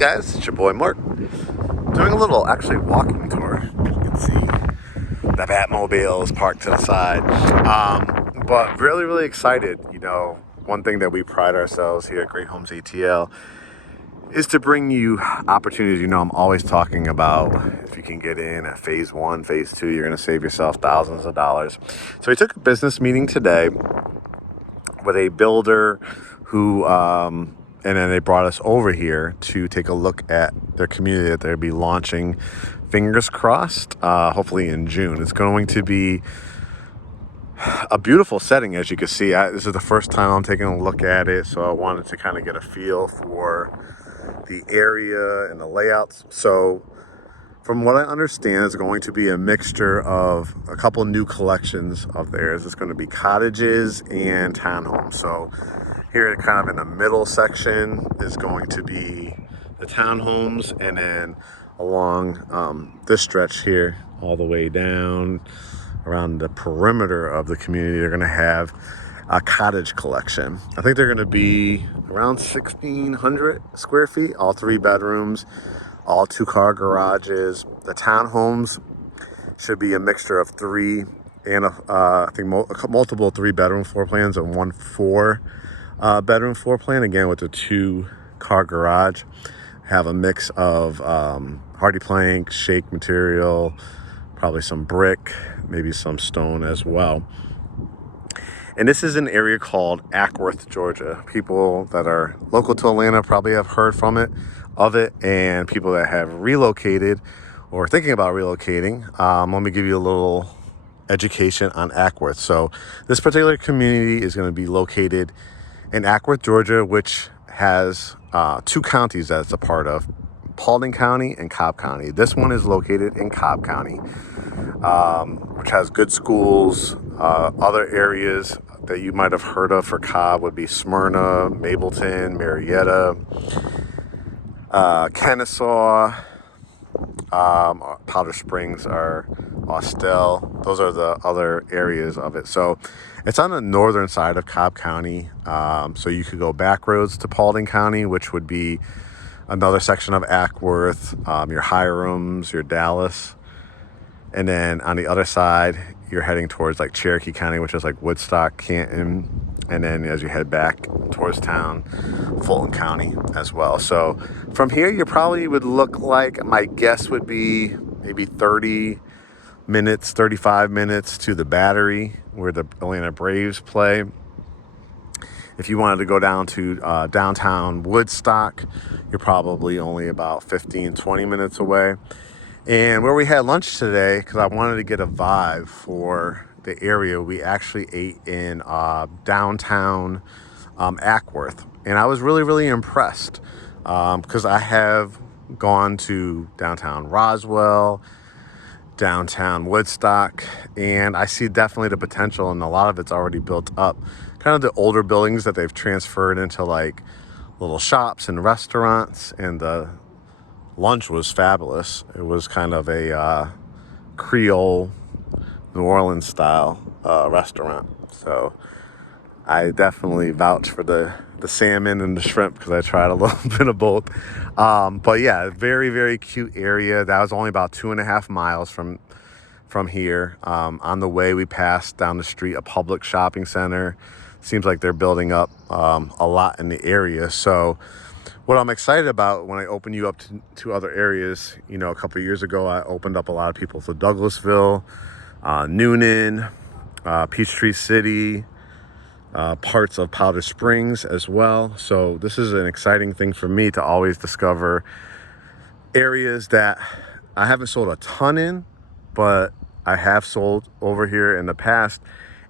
guys, it's your boy Mark, doing a little actually walking tour. You can see the Batmobile is parked to the side, but really excited. One thing that we pride ourselves here at GreatHomesATL is to bring you opportunities. I'm always talking about if you can get in at phase 1, phase 2, you're going to save yourself thousands of dollars. So we took a business meeting today with a builder who and then they brought us over here to take a look at their community that they'll be launching, fingers crossed, hopefully in June. It's going to be a beautiful setting, as you can see. This is the first time I'm taking a look at it, so I wanted to kind of get a feel for the area and the layouts. So from what I understand, it's going to be a mixture of a couple new collections of theirs. It's going to be cottages and townhomes. So here kind of in the middle section is going to be the townhomes, and then along this stretch here all the way down around the perimeter of the community, they're going to have a cottage collection. I think they're going to be around 1,600 square feet, all 3 bedrooms, all 2-car garages. The townhomes should be a mixture of 3 and I think multiple 3-bedroom floor plans and 1 4-bedroom floor plan. Again, with the 2-car garage, have a mix of hardy plank, shake material, probably some brick, maybe some stone as well. And this is an area called Acworth, Georgia. People that are local to Atlanta probably have heard of it, and people that have relocated or thinking about relocating. Let me give you a little education on Acworth. So this particular community is going to be located in Acworth, Georgia, which has 2 counties that it's a part of, Paulding County and Cobb County. This one is located in Cobb County, which has good schools. Other areas that you might have heard of for Cobb would be Smyrna, Mableton, Marietta, Kennesaw, Powder Springs, or Austell. Those are the other areas of it. So it's on the northern side of Cobb County. So you could go back roads to Paulding County, which would be another section of Acworth, your Hirams, your Dallas. And then on the other side, you're heading towards like Cherokee County, which is like Woodstock, Canton. And then as you head back towards town, Fulton County as well. So from here, you probably would look like, my guess would be maybe 35 minutes to the Battery, where the Atlanta Braves play. If you wanted to go down to downtown Woodstock, you're probably only about 15-20 minutes away. And where we had lunch today, because I wanted to get a vibe for the area, we actually ate in downtown Acworth. And I was really impressed because I have gone to downtown Roswell, downtown Woodstock, and I see definitely the potential, and a lot of it's already built up. Kind of the older buildings that they've transferred into like little shops and restaurants, and the lunch was fabulous. It was kind of a Creole New Orleans style restaurant. So I definitely vouch for the salmon and the shrimp, because I tried a little bit of both. But yeah, very cute area. That was only about 2.5 miles from here. On the way, we passed down the street a public shopping center. Seems like they're building up a lot in the area. So what I'm excited about when I open you up to other areas, a couple of years ago, I opened up a lot of people to Douglasville, Noonan, Peachtree City, parts of Powder Springs as well. So this is an exciting thing for me to always discover areas that I haven't sold a ton in, but I have sold over here in the past.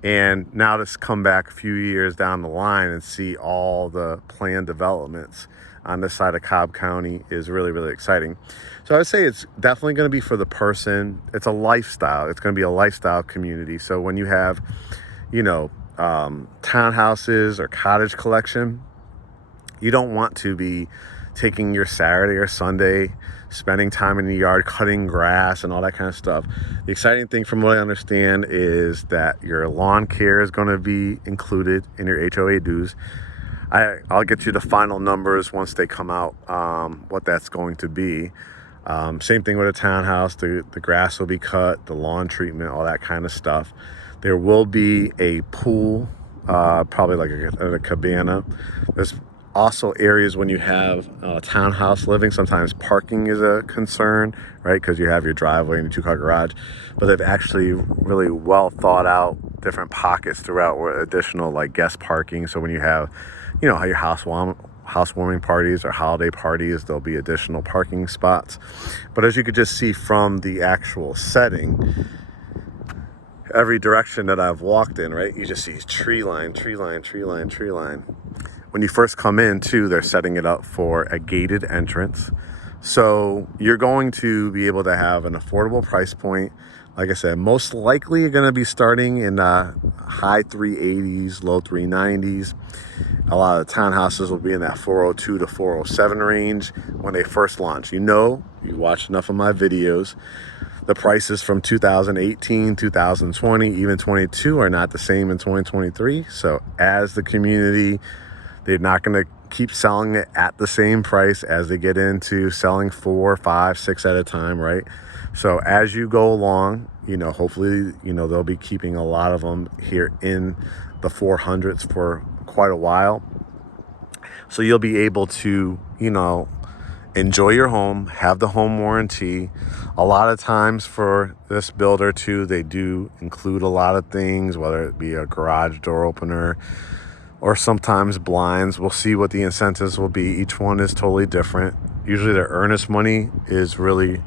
And now to come back a few years down the line and see all the planned developments on this side of Cobb County is really exciting. So I would say it's definitely going to be for the person. It's a lifestyle. It's going to be a lifestyle community. So when you have, townhouses or cottage collection, you don't want to be taking your Saturday or Sunday, spending time in the yard, cutting grass and all that kind of stuff. The exciting thing, from what I understand, is that your lawn care is going to be included in your HOA dues. I'll get you the final numbers once they come out, what that's going to be. Same thing with a townhouse. The grass will be cut, the lawn treatment, all that kind of stuff. There will be a pool, probably like a cabana. There's also areas when you have townhouse living, sometimes parking is a concern, right? Because you have your driveway and your 2-car garage. But they've actually really well thought out different pockets throughout with additional like guest parking. So when you have, you know, your housewarming parties or holiday parties, there'll be additional parking spots. But as you could just see from the actual setting, every direction that I've walked in, right, you just see tree line, tree line, tree line, tree line. When you first come in too, they're setting it up for a gated entrance. So you're going to be able to have an affordable price point. Like I said, most likely you're going to be starting in high 380s, low 390s. A lot of the townhouses will be in that 402 to 407 range when they first launch. You know, you watch enough of my videos, the prices from 2018, 2020, even 22 are not the same in 2023. So as the community, they're not going to keep selling it at the same price as they get into selling 4, 5, 6 at a time, right? So as you go along, you know, hopefully, you know, they'll be keeping a lot of them here in the 400s for quite a while. So you'll be able to, you know, enjoy your home, have the home warranty. A lot of times for this builder too, they do include a lot of things, whether it be a garage door opener or sometimes blinds. We'll see what the incentives will be. Each one is totally different. Usually their earnest money is really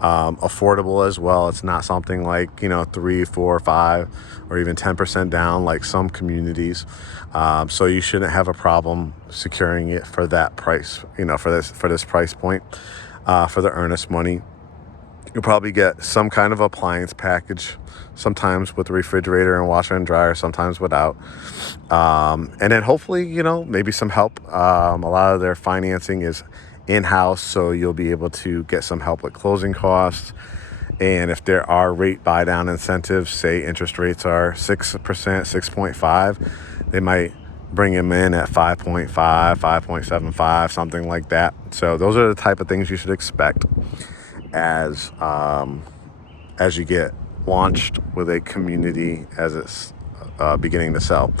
affordable as well. It's not something like, you know, 3, 4, 5, or even 10% down like some communities. So you shouldn't have a problem securing it for that price, you know, for this price point, for the earnest money. You'll probably get some kind of appliance package, sometimes with a refrigerator and washer and dryer, sometimes without. And then hopefully, you know, maybe some help. A lot of their financing is in-house, so you'll be able to get some help with closing costs. And if there are rate buy-down incentives, say interest rates are 6%, 6.5, they might bring them in at 5.5, 5.75, something like that. So those are the type of things you should expect as you get launched with a community as it's beginning to sell.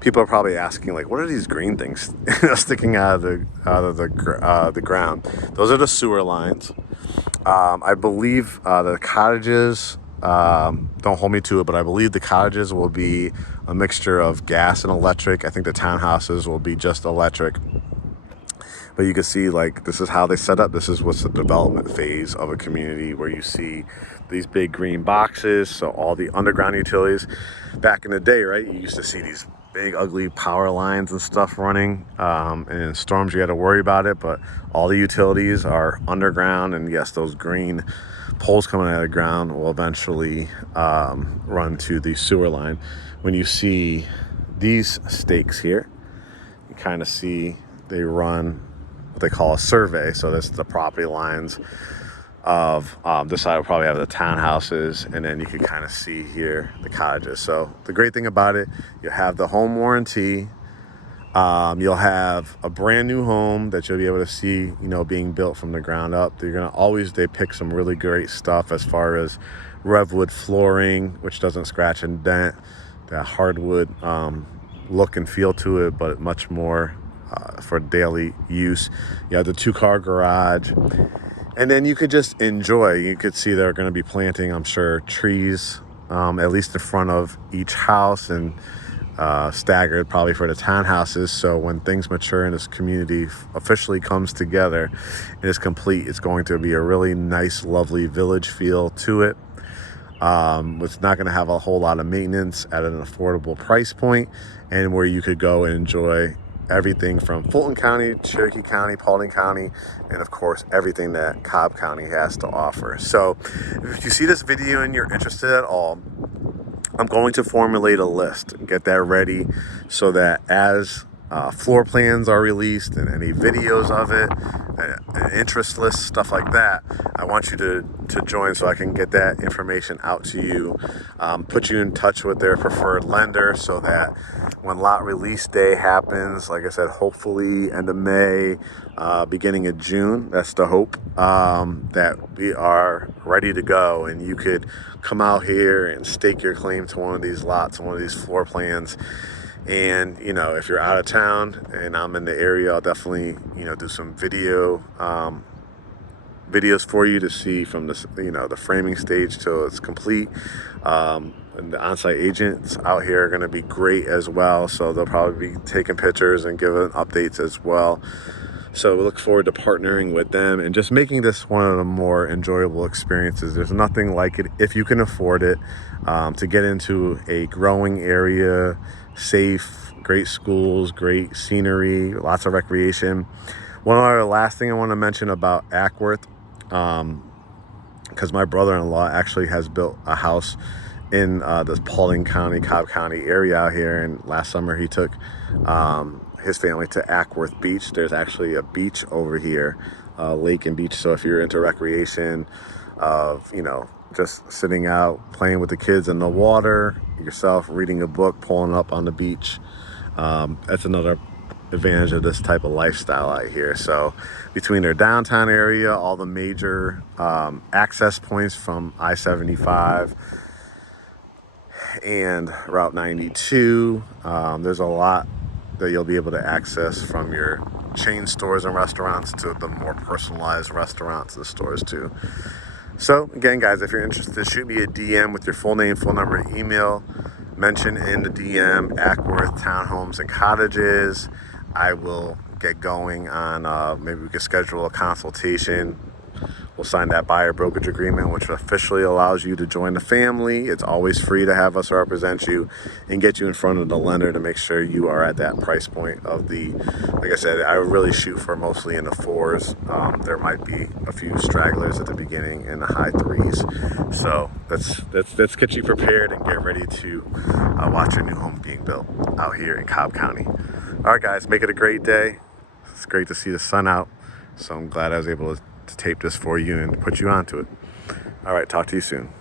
People are probably asking, like, what are these green things sticking out of the ground? Those are the sewer lines. I believe the cottages, don't hold me to it, but I believe the cottages will be a mixture of gas and electric. I think the townhouses will be just electric. But you can see, like, this is how they set up. This is what's the development phase of a community, where you see these big green boxes. So all the underground utilities. Back in the day, right, you used to see these big ugly power lines and stuff running, and in storms you had to worry about it, but all the utilities are underground. And yes, those green poles coming out of the ground will eventually run to the sewer line. When you see these stakes here, you kind of see they run what they call a survey. So this is the property lines of this side will probably have the townhouses, and then you can kind of see here the cottages. So the great thing about it, you have the home warranty. You'll have a brand new home that you'll be able to see, you know, being built from the ground up. They pick some really great stuff as far as Revwood flooring, which doesn't scratch and dent, that hardwood look and feel to it, but much more for daily use. You have the 2-car garage. And then you could just enjoy. You could see they're going to be planting, I'm sure, trees, at least in front of each house, and staggered probably for the townhouses. So when things mature and this community officially comes together and is complete, it's going to be a really nice, lovely village feel to it. It's not going to have a whole lot of maintenance at an affordable price point, and where you could go and enjoy everything from Fulton County, Cherokee County, Paulding County, and of course everything that Cobb County has to offer. So if you see this video and you're interested at all, I'm going to formulate a list and get that ready, so that as floor plans are released and any videos of it, interest lists, stuff like that, I want you to join so I can get that information out to you, put you in touch with their preferred lender so that when lot release day happens, like I said, hopefully end of May, beginning of June, that's the hope, that we are ready to go and you could come out here and stake your claim to one of these lots, one of these floor plans. And, you know, if you're out of town and I'm in the area, I'll definitely, you know, do some videos for you to see from the, you know, the framing stage till it's complete. And the on-site agents out here are going to be great as well. So they'll probably be taking pictures and giving updates as well. So we look forward to partnering with them and just making this one of the more enjoyable experiences. There's nothing like it, if you can afford it, to get into a growing area, safe, great schools, great scenery, lots of recreation. One other last thing I want to mention about Acworth, because my brother-in-law actually has built a house in the Paulding County, Cobb County area out here, and last summer he took his family to Acworth Beach. There's actually a beach over here, lake and beach. So if you're into recreation of, you know, just sitting out, playing with the kids in the water, yourself reading a book, pulling up on the beach, that's another advantage of this type of lifestyle out here. So between their downtown area, all the major access points from I-75 and Route 92, there's a lot that you'll be able to access, from your chain stores and restaurants to the more personalized restaurants and stores too. So again, guys, if you're interested, shoot me a DM with your full name, phone number, email. Mention in the DM Acworth Townhomes and Cottages. I will get going on, maybe we could schedule a consultation. We'll sign that buyer brokerage agreement, which officially allows you to join the family. It's always free to have us represent you and get you in front of the lender to make sure you are at that price point of the, like I said, I really shoot for mostly in the 4s. There might be a few stragglers at the beginning in the high 3s. So let's get you prepared and get ready to watch your new home being built out here in Cobb County. All right, guys, make it a great day. It's great to see the sun out. So I'm glad I was able to tape this for you and put you onto it. All right, talk to you soon.